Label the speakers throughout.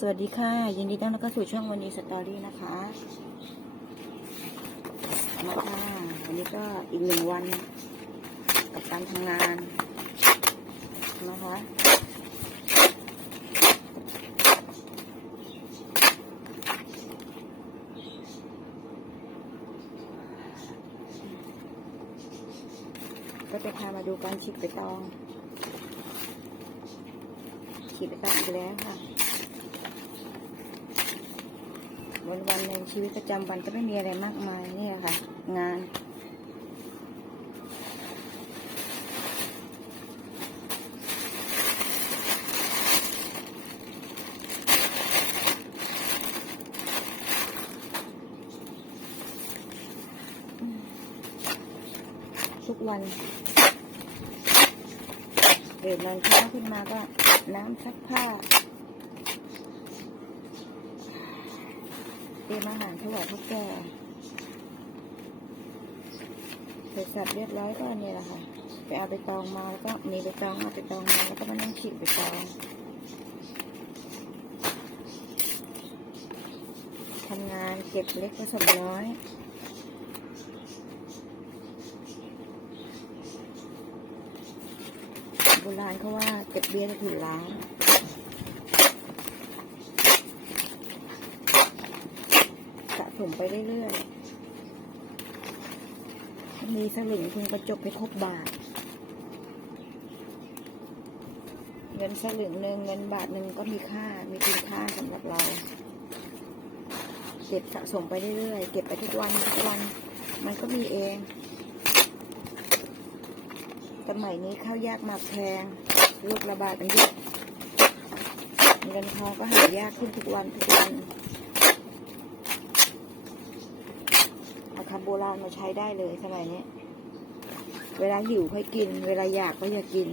Speaker 1: สวัสดีค่ะ ยินดีต้อนรับเข้าสู่ช่องวันนี้สตอรี่นะคะมาค่ะวันนี้ก็อีกหนึ่งวันกับการทำงานนะคะก็จะพามาดูการฉีดไปตองฉีดไปตองอีกแล้วค่ะ วันวันๆในชีวิตประจำวันก็ไม่มีอะไรมากมายนี่ค่ะ งาน ทุกวันเกิดนอนเช้าขึ้นมาก็น้ำซักผ้า เตรียมอาหารถวายพระแก่เสร็จสับเรียบร้อยก็เนี่ยแหละค่ะไปเอาไปตองมาแล้วก็มีไปตองเอาไปตองมาแล้วก็มานั่งฉีดไปตองทำงานเก็บเล็กผสมน้อยโบราณเขาว่าเก็บเบี้ยจะถือล้าง สะสมไปเรื่อยๆ มีสลึงพึงกระจกไปครบบาท เงินสลึงหนึ่งเงินบาทหนึ่งก็มีค่า มีคุณค่าสำหรับเรา เก็บสะสมไปเรื่อยๆ เก็บไปทุกวันทุกวัน มันก็มีเองสมัยนี้ข้าวยากมากแพงโรคระบาดมันเยอะเงินทองก็หายากขึ้นทุกวันทุกวัน เอา คำโบราณมาใช้ได้เลยสมัยนี้ เวลาหิวค่อยกิน เวลาอยากก็อย่ากิน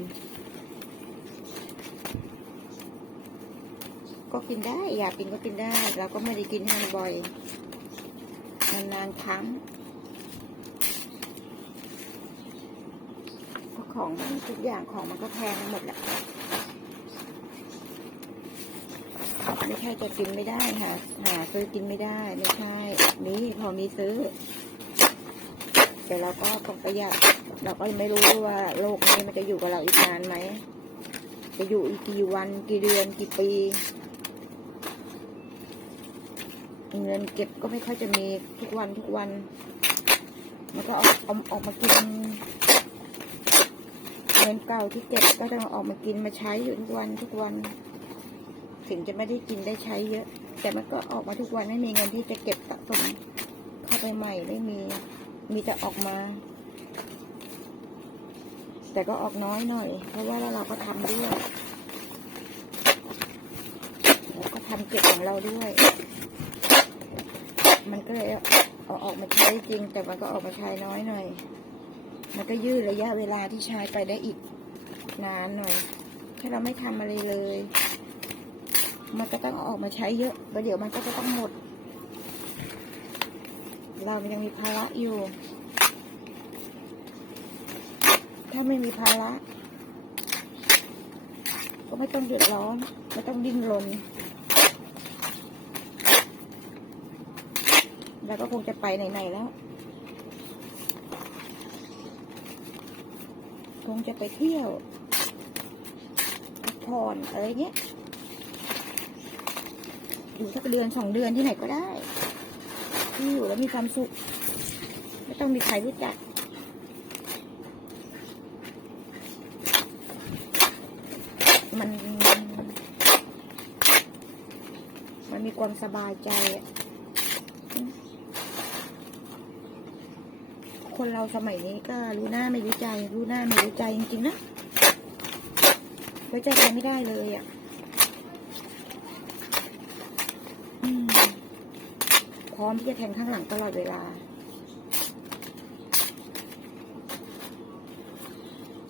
Speaker 1: ก็กินได้ อยากกินก็กินได้ เราก็ไม่ได้กินให้บ่อย นานๆครั้งเพราะของมันทุกอย่างของมันก็แพงหมดแหละไม่ใช่จะกินไม่ได้หาหาซื้อกินไม่ได้ ไม่ใช่ มีพอมีซื้อ แต่เราก็ต้องประหยัดเราก็ไม่รู้ว่าโลกนี้มันจะอยู่กับเราอีกนานไหม จะอยู่อีกกี่วันกี่เดือนกี่ปี เงินเก็บก็ไม่ค่อยจะมีทุกวันทุกวัน มันก็เอาเอาออกมากิน เงินเก่าที่เก็บก็ต้องอออกมากินมาใช้อยู่ทุกวันทุกวัน ถึงจะไม่ได้กินได้ใช้เยอะ แต่มันก็ออกมาทุกวันไม่มีเงินที่จะเก็บสะสมเข้าไปใหม่ไม่มี มีแต่ออกมา แต่ก็ออกน้อยหน่อย เพราะว่าเราก็ทำด้วยแล้วก็ทำเก็บของเราด้วย มันก็เลยเอาออกมาใช้จริง แต่มันก็ออกมาใช้น้อยหน่อย มันก็ยืดระยะเวลาที่ใช้ไปได้อีกนานหน่อย ถ้าเราไม่ทำอะไรเลย มันก็ต้องออกมาใช้เยอะแล้วเดี๋ยวมันก็จะต้องหมด เรายังมีภาระอยู่ ถ้าไม่มีภาระ ก็ไม่ต้องเดือดร้อน ไม่ต้องดิ้นรนแล้วก็คงจะไปไหนๆแล้ว คงจะไปเที่ยวพักผ่อนอะไรเงี้ย อยู่สักเดือนสองเดือนที่ไหนก็ได้ ที่อยู่แล้วมีความสุข ไม่ต้องมีใครรู้จักมัน มันมีความสบายใจอะคนเราสมัยนี้ก็รู้หน้าไม่รู้ใจ รู้หน้าไม่รู้ใจจริงๆนะไว้ใจใครไม่ได้เลยอะมพ ร้อมที่จะแทงข้างหลังตลอดเวลา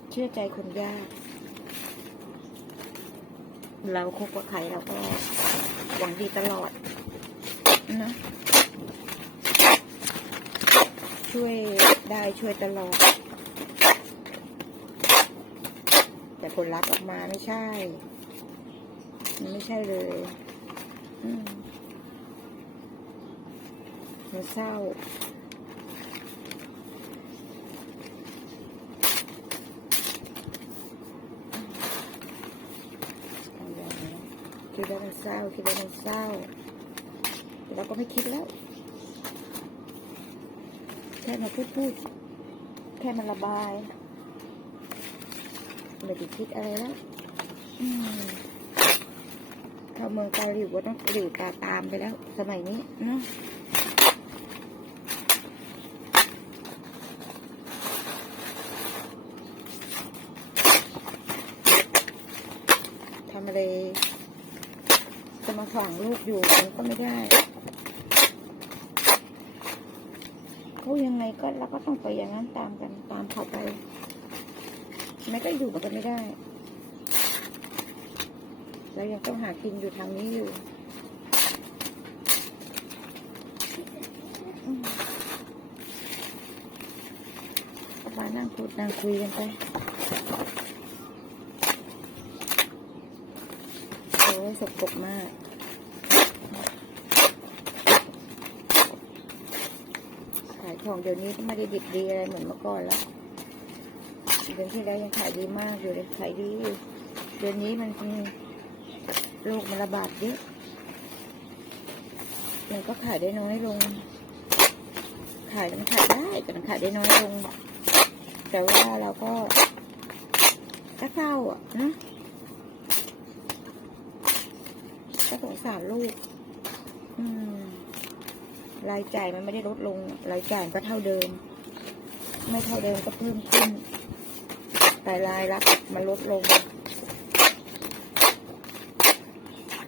Speaker 1: เชื่อใจคนยาก เราคบกับใครเราก็หวังดีตลอดนะช่วยได้ช่วยตลอด แต่ผลลัพธ์ออกมาไม่ใช่มันไม่ใช่เลย อืม เศร้าเอาอย่างนี้คิดว่ามันเศร้าคิดว่ามันเศร้าแต่เราก็ไม่คิดแล้ว แค่มาพูดพูดแค่มันระบายไม่ได้คิดอะไรแล้วเข้าเมืองเกาหลีก็ต้องหลิวตาตามไปแล้ว สมัยนี้เนาะ ทำอะไรจะมาขวางลูกอยู่มันก็ไม่ได้เขายังไงก็เราก็ต้องไปอย่างนั้นตามกันตามเขาไปไม่ก็อยู่กันไม่ได้เรายังต้องหากินอยู่ทางนี้อยู่มก็มานั่งพูดนั่งคุยกันไป โอ้ย สกปรกมากขายของเดี๋ยวนี้ก็ไม่ได้ดิบดีอะไรเหมือนเมื่อก่อนแล้วเดือนที่แล้วยังขายดีมากอยู่เลยขายดีอยู่เดือนนี้มันโรคมันระบาดเยอะมันก็ขายได้น้อยลง ขายมันขายได้แต่มันขายได้น้อยลง แต่ว่าเราก็ก็เศร้าอะนะ ก็สงสารลูก อืม รายจ่ายมันไม่ได้ลดลง รายจ่ายก็เท่าเดิม ไม่เท่าเดิมก็เพิ่มขึ้น แต่รายรับมันลดลง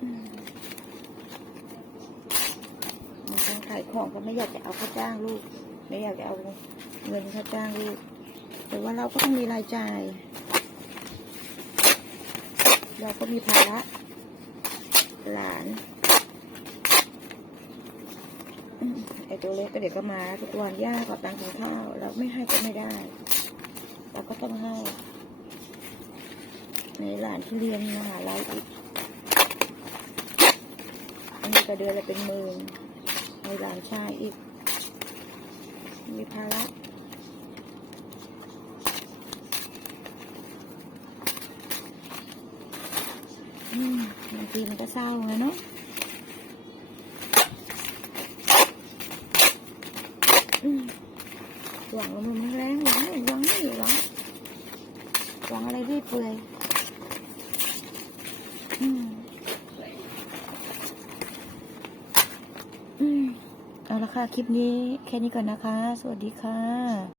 Speaker 1: อืมบางครั้งขายของก็ไม่อยากจะเอาค่าจ้างลูก ไม่อยากจะเอาเงินค่าจ้างลูก แต่ว่าเราก็ต้องมีรายจ่าย เราก็มีภาระ หลานไอตัวเล็กก็เดี๋ยวก็มาทุกวันย่าขอตังค์กินข้าวเราไม่ให้ก็ไม่ได้ เราก็ต้องให้ในหลานที่เรียนมหาลัยอีกอันนี้ก็เดือนละเป็นหมื่นในหลานชายอีก มีภาระอืมบาง ทีมันก็เศร้าไงเนาะหวังว่ามันแรงหวังหวังนี่หวังหวังอะไรที่เปื่อยอืมอืมเอาละค่ะ คลิปนี้แค่นี้ก่อนนะคะ สวัสดีค่ะ